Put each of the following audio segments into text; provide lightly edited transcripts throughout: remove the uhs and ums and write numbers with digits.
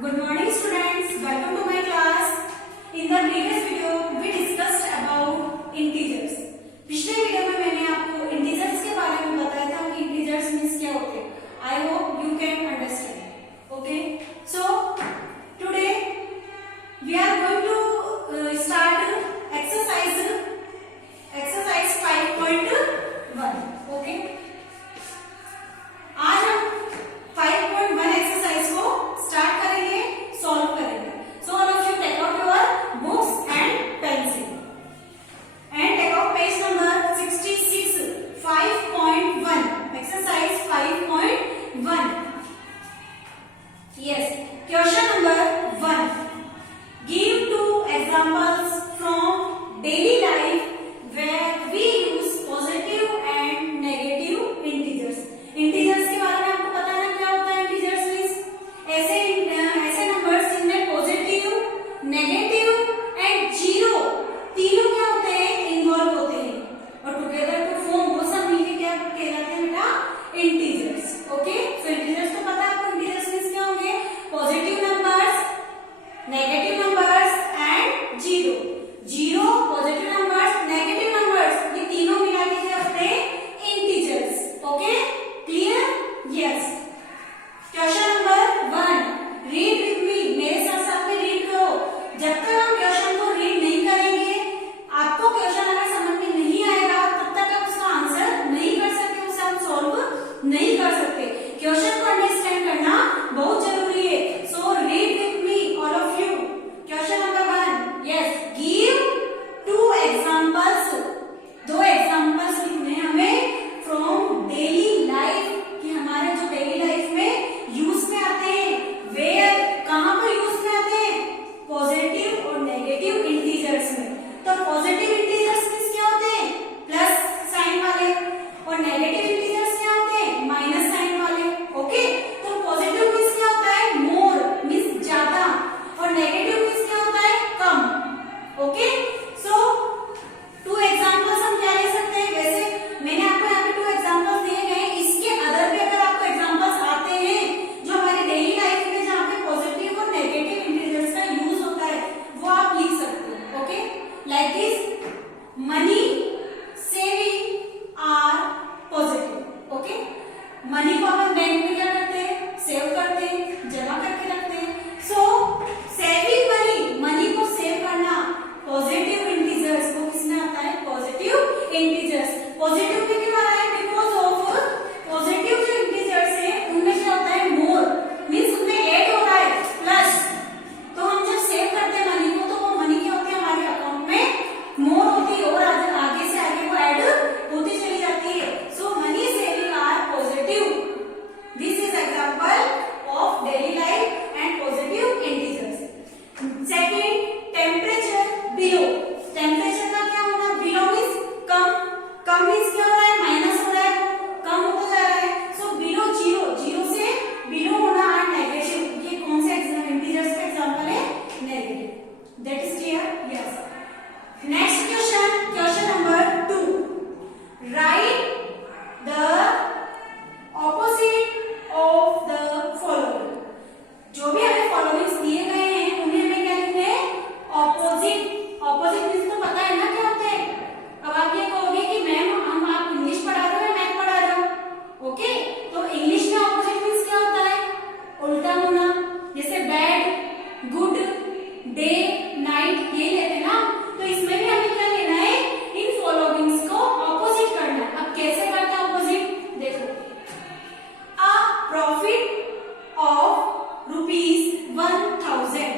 Good morning students, welcome to my class. In the previous video we discussed about integers. पिछले video में मैंने आपको integers के बारे में बताया था कि integers means क्या होते हैं. I hope you can understand. Okay, so today we are going to start exercise 5.1. Okay, आज हम 5.1 एक्सरसाइज को स्टार्ट करेंगे, सॉल्व करेंगे. So all of you take out your books and pencil and take out page number 66. 5.1 exercise 5.1. Yes, question number 1. Give 2 examples from daily life where we use positive and negative integers. Integers के बारे में आपको पता है ना क्या होता है. इंटीजर्स मींस ऐसे नंबर्स जिनमें पॉजिटिव, नेगेटिव एंड जीरो तीनों क्या होते हैं, इन्वॉल्व होते हैं और टुगेदर टू फॉर्म वो सब मिलके क्या कहलाते हैं बेटा, इंटीजर्स. ओके, सो इंटीजर्स तो पता है आपको. इंटीजर्स मींस क्या होंगे, positive numbers, negative numbers and zero. Zero, positive numbers, negative numbers, ये तीनों मिला के क्या होते हैं, integers. Okay, clear? Yes. Question number 1. Read with me. मेरे साथ साथ में रीड करो. जब तक हम क्वेश्चन को रीड नहीं करेंगे, आपको क्वेश्चन अगर समझ में नहीं आएगा तब तक आप उसका आंसर नहीं कर सकते, उसे हम सॉल्व नहीं कर सकते. क्वेश्चन को अंडरस्टैंड करना बहुत जरूरी है. So read with me all of you. Question number 1. Yes, give 2 examples. 2 examples लिखने हमें फ्रॉम डेली लाइफ, कि हमारे जो डेली लाइफ में यूज में आते हैं. वेयर, कहां पर यूज में आते हैं, पॉजिटिव और नेगेटिव इंटीजर्स में. तो पॉजिटिव इंटीजर्स मींस क्या होते हैं, प्लस साइन वाले, और नेगेटिव इंटीजर्स क्या होते हैं, माइनस साइन वाले. ओके, तो पॉजिटिव मींस क्या होता है, मोर मींस ज्यादा, और नेगेटिव मींस क्या होता है, कम. ओके, सो 2 एग्जांपल्स हम क्या ले सकते हैं. वैसे मैंने आपको यहाँ पे 2 एग्जांपल्स दिए गए. इसके अदर भी अगर आपको एग्जांपल्स आते हैं जो हमारे डेली लाइफ में जहाँ पे पॉजिटिव और नेगेटिव इंटीजर्स का यूज होता है, वो आप लिख सकते हो. Okay, like this, money, saving are positive. Okay, money को अपन बैंक में क्या करते हैं, सेव करते हैं, जमा करके रखते हैं. सो सेविंग मनी, मनी को सेव करना, पॉजिटिव इंटीजर्स को किसमें आता है, पॉजिटिव इंटीजर्स. पॉजिटिव में क्यों आ रहा है, बिकॉज ऑफ पॉजिटिव जो इंटीजर्स है उनमें क्या होता है, मोर मींस उनमें ऐड हो रहा है, प्लस. तो हम जब सेव करते हैं मनी को, तो वो मनी क्या होती है, हमारे अकाउंट में मोर होती है और आगे से आगे वो ऐड होती चली जाती है. So money saving are positive. This is example of daily life and positive integers. Second, temperature below. Temperature का क्या होना, बिलो मींस कम. कम मींस क्या हो रहा है, माइनस हो रहा है, कम होता जा रहा है. सो बिलो जीरो, जीरो से बिलो होना एंड नेगेटिव. ये कौन से इंटीजर्स का एग्जांपल है, negative. That is clear? Yes. Next question, question number 2. Right the opposite of the following. जो भी हमें फॉलोइंग्स दिए गए हैं उन्हें हमें क्या लिखना है, ऑपोजिट. ऑपोजिट मींस तो पता है ना क्या होते हैं. अब आप ये कहोगे कि मैम हम आप इंग्लिश पढ़ा रहे हो या मैथ पढ़ा रहे हो. ओके, तो इंग्लिश में ऑपोजिट मींस क्या होता है, उल्टा होना. जैसे बैड, गुड, डे, नाइट, ये लेते हैं ना. तो इसमें भी हमें क्या लेना है, इन फॉलोइंग्स को ऑपोजिट करना है. अब कैसे करते हैं ऑपोजिट, देखो. A profit of ₹1000.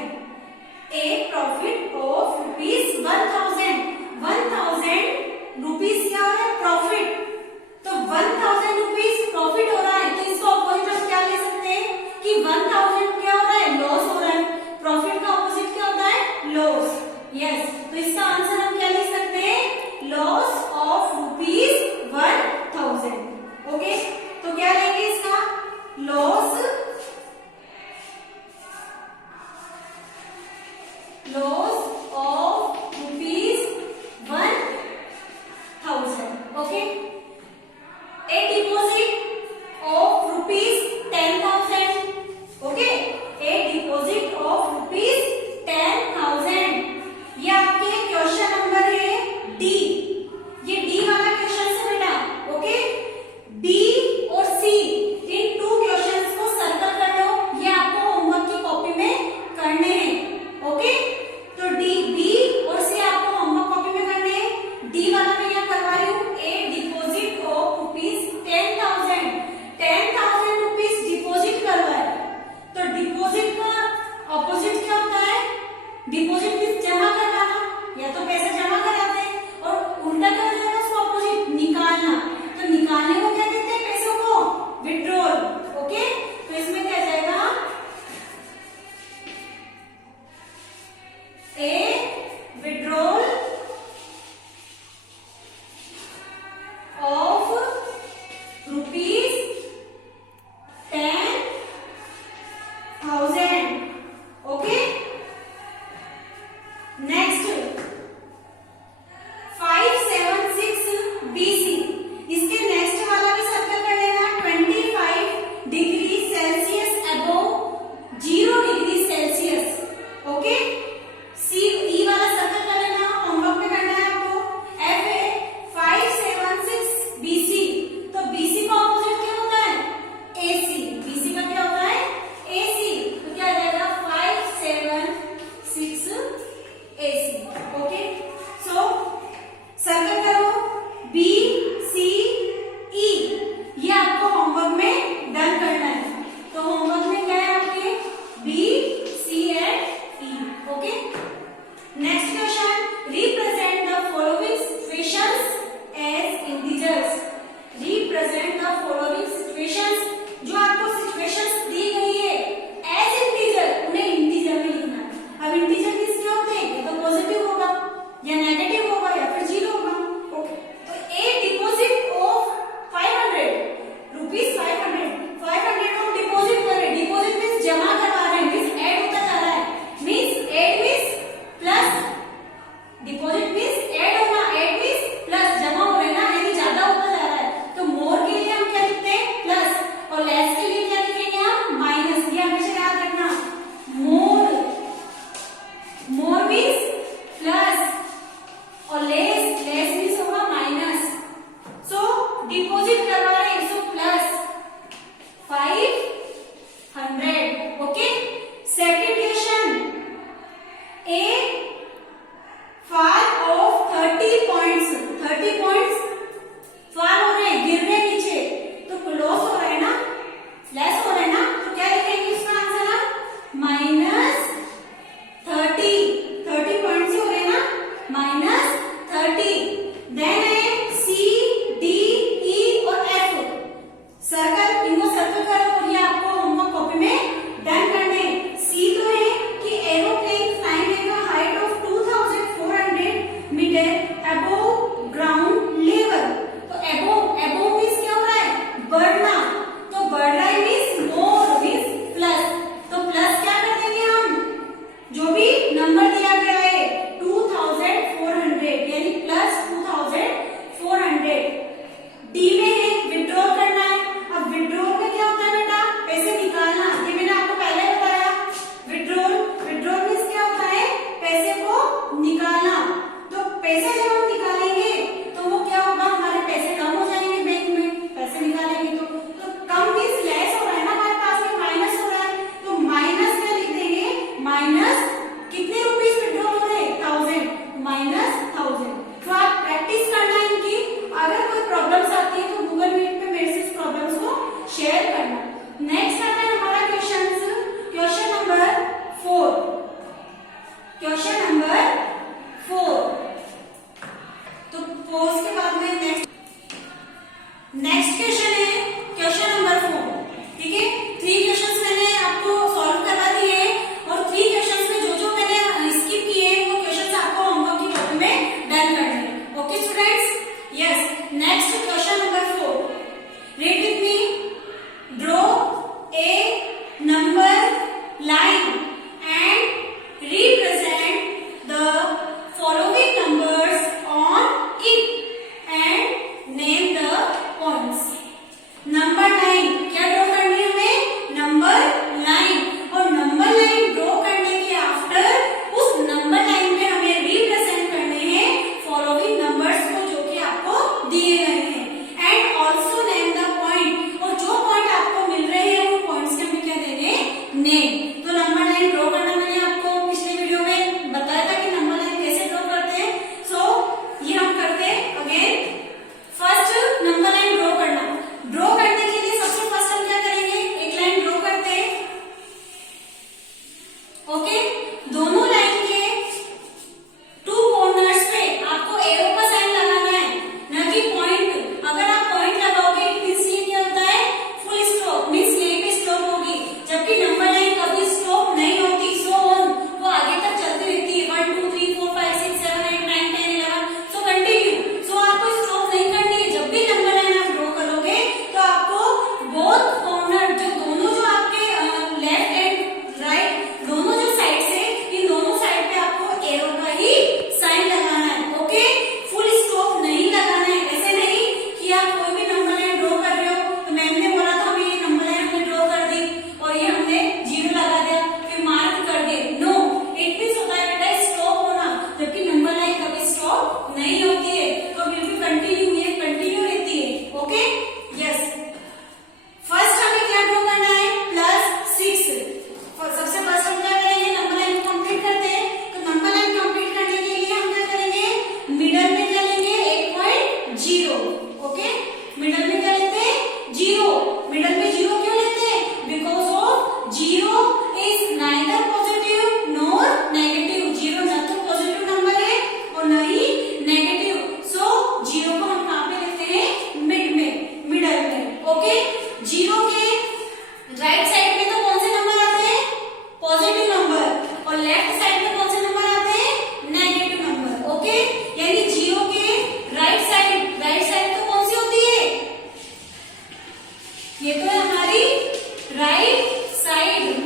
A profit of ₹1000. 1000 rupees क्या हो रहा है, प्रॉफिट. तो 1000 रुपीज प्रॉफिट हो रहा है, तो इसको ऑपोजिट हम क्या ले सकते हैं कि 1000 क्या हो रहा है, लॉस हो रहा है. प्रॉफिट का ऑपोजिट क्या होता है, लॉस. यस, तो इसका आंसर हम क्या लिख सकते हैं, लॉस ऑफ ₹1000. ओके, तो क्या लेंगे इसका, loss zero is neither positive nor negative, zero न तो पॉजिटिव नंबर है और न ही नेगेटिव, सो जीरो को हम कहाँ पे लेते हैं, मिड में, मिडल में, ओके। जीरो के राइट साइड में तो कौन से नंबर आते हैं, पॉजिटिव नंबर, और लेफ्ट साइड में कौन से नंबर आते हैं, नेगेटिव नंबर, ओके। यानी जीरो के राइट साइड तो कौन सी होती है, ये तो है हमारी राइट साइड,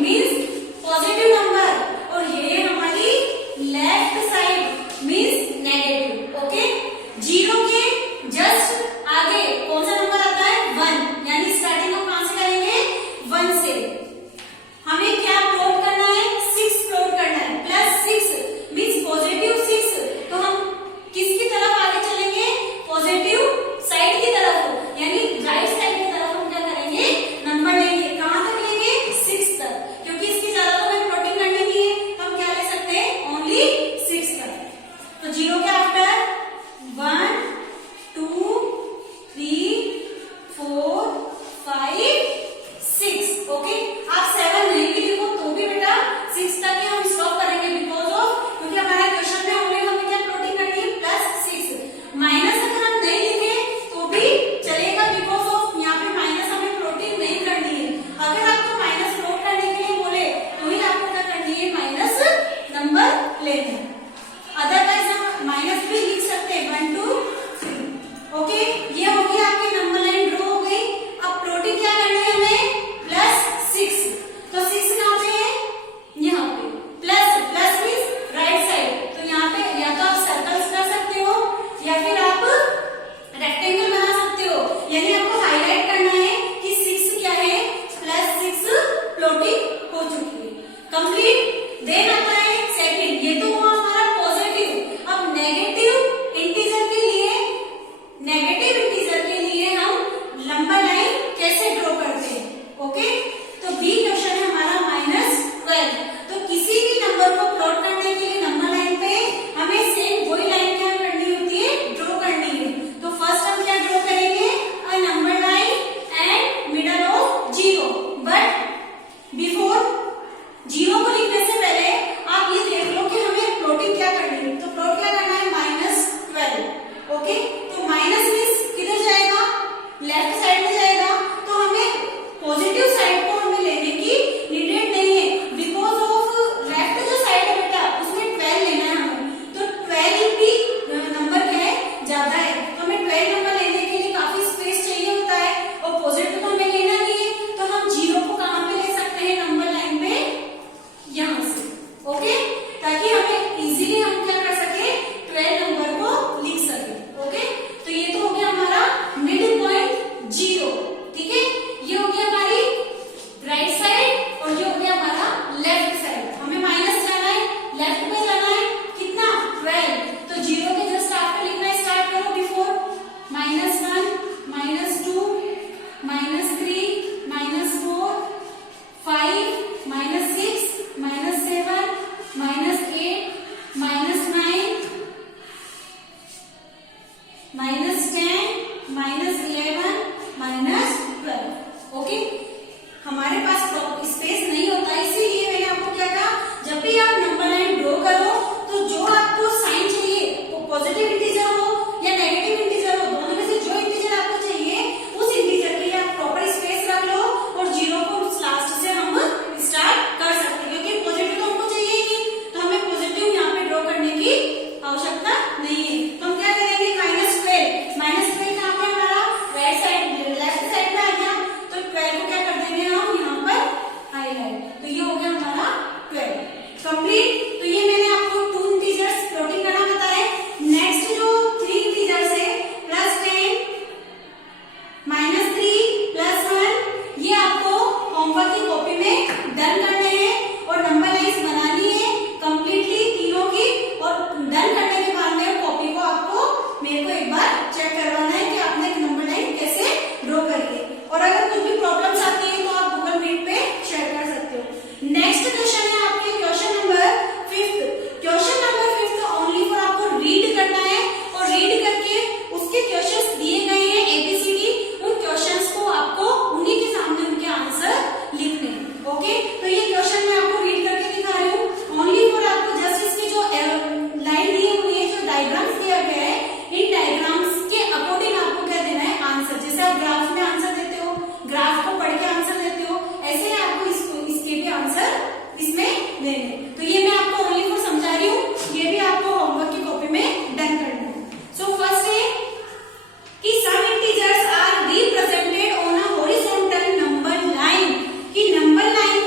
ओके, तो ये क्वेश्चन मैं आपको रीड करके दिखा रही हूँ ओनली फॉर आपको जस्ट इसके जो लाइन दी हुई है, जो डायग्राम्स दिया गया है, इन डायग्राम्स के अकॉर्डिंग आपको क्या देना है आंसर। जैसे आप ग्राफ में आंसर देते हो, ग्राफ को पढ़ के आंसर देते हो, ऐसे ही आपको इसके भी आंसर इसमें देने। तो ये मैं आपको ओनली फॉर समझा रही हूँ, ये भी आपको होमवर्क की कॉपी में डन करना है। सो फर्स्ट है कि some integers are represented on a horizontal number line, कि नंबर लाइन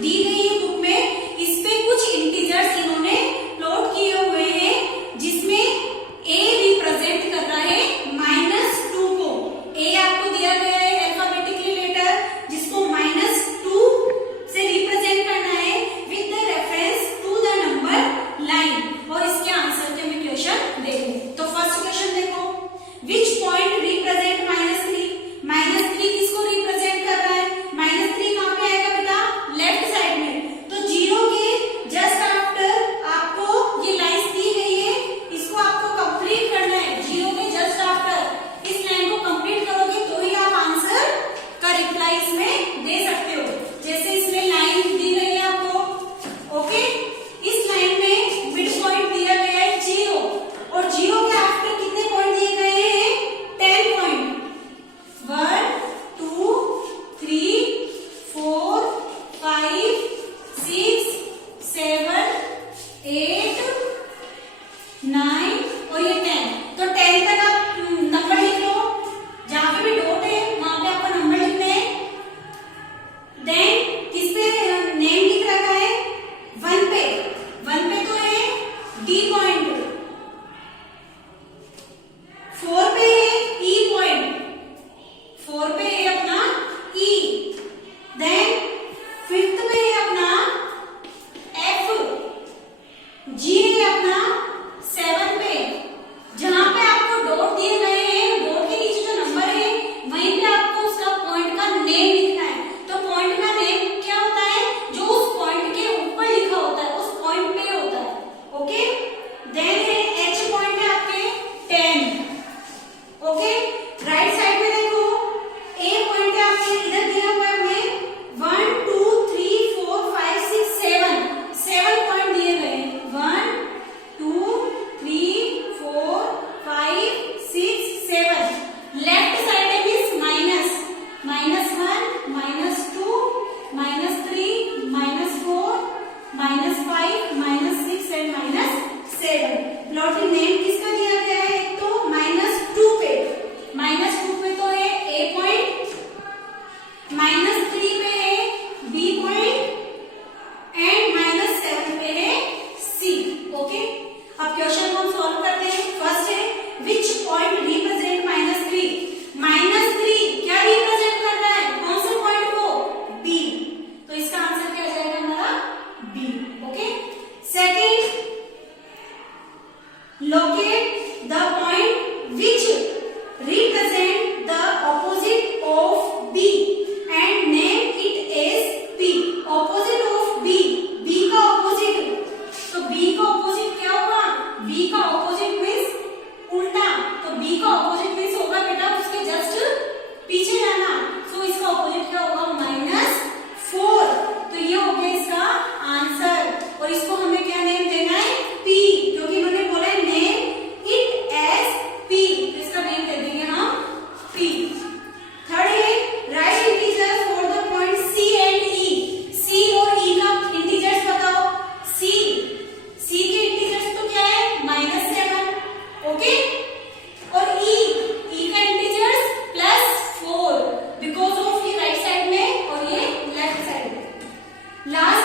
दी गई है बुक में, इस पे कुछ इंटीजर्स इन्होंने प्लॉट किए हुए हैं, जिसमें a रिप्रेजेंट कर रहा है -2 को। a आपको दिया गया है अल्फाबेटिकली लेटर, जिसको -2 से रिप्रेजेंट करना है with the reference to the number line, और इसके आंसर के मैं क्वेश्चन देंगे। तो फर्स्ट क्वेश्चन देखो, विच पॉइंट रिप्रेजेंट -3? -3 किसको रिप्रेजेंट कर रहा है? -3 कहां पे आएगा बेटा? लेफ्ट साइड में। तो 0 के जस्ट आफ्टर आपको ये लाइंस दी गई है, इसको आपको कंप्लीट करना है। 0 के जस्ट आफ्टर इस लाइन को कंप्लीट करोगे तो ही आप आंसर का रिप्लाई इसमें दे सकते हो। जैसे इसमें लाइन दी गई है आपको, ओके, इस लाइन में मिड पॉइंट दिया गया है 0, और 0 के आफ्टर कितने पॉइंट दिए गए हैं? 10 पॉइंट। 1 2 3 4 5 6 7 8 9 और ये 10। तो 10 तक आप नंबर लिख लो, जहां पे भी डॉट है वहां पे आपको नंबर लिखना है। देन किस पे नेम लिख रखा है? 1 पे। 1 पे तो है D पॉइंट, 4 पे है E पॉइंट, 4 पे है अपना E। देन 5th पे है अपना F, G है अपना 7 पे। जहां पे आपको डॉट दिए गए हैं, डॉट के नीचे जो नंबर है वहीं पे आपको उसका पॉइंट का नेम लिखना है। तो पॉइंट का नेम क्या होता है? जो उस पॉइंट के ऊपर लिखा होता है, उस पॉइंट पे होता है, ओके। देन है H पॉइंट है आपके 10, ओके। राइट साइड में देखो A पॉइंट है आपके, इधर दिया हुआ है हमें 1 2 3 4 5 6 7 पॉइंट दिए गए हैं। 1 2 3 4 5 6 7। लेफ्ट साइड है मींस -1 -2 -3 -4 -5 -6 एंड -7। प्लॉटिंग नेम किसका दिया गया है? एक तो -2 पे, -2 पे तो है A पॉइंट, -3 पे है B पॉइंट एंड -7 पे है C, ओके। अब क्वेश्चन को हम सॉल्व करते हैं। फर्स्ट है विच पॉइंट रिप्रेजेंट -3? -3 क्या रिप्रेजेंट कर रहा है? कौन से पॉइंट को? B। तो इसका आंसर क्या जाएगा हमारा? B, okay. Second, locate the point which represent the opposite of B and name it as P। opposite of B, B का opposite, तो B का opposite क्या होगा? B का opposite means उल्टा, तो B का opposite means होगा बेटा उसके जस्ट पीछे जाना। सो इसका opposite क्या होगा? -4। तो ये हो गया इसका आंसर, और इसको हमें क्या नेम देना है? P, क्योंकि इन्होंने बोला है नेम इट एज P, तो इसका नेम दे देंगे हम P। थर्ड है right integer for the point C and E। C और E का इंटीजर्स बताओ। C के इंटीजर्स तो क्या है? -7, ओके। और E का इंटीजर्स +4, बिकॉज ऑफ ये राइट साइड में और ये लेफ्ट साइड में। लास्ट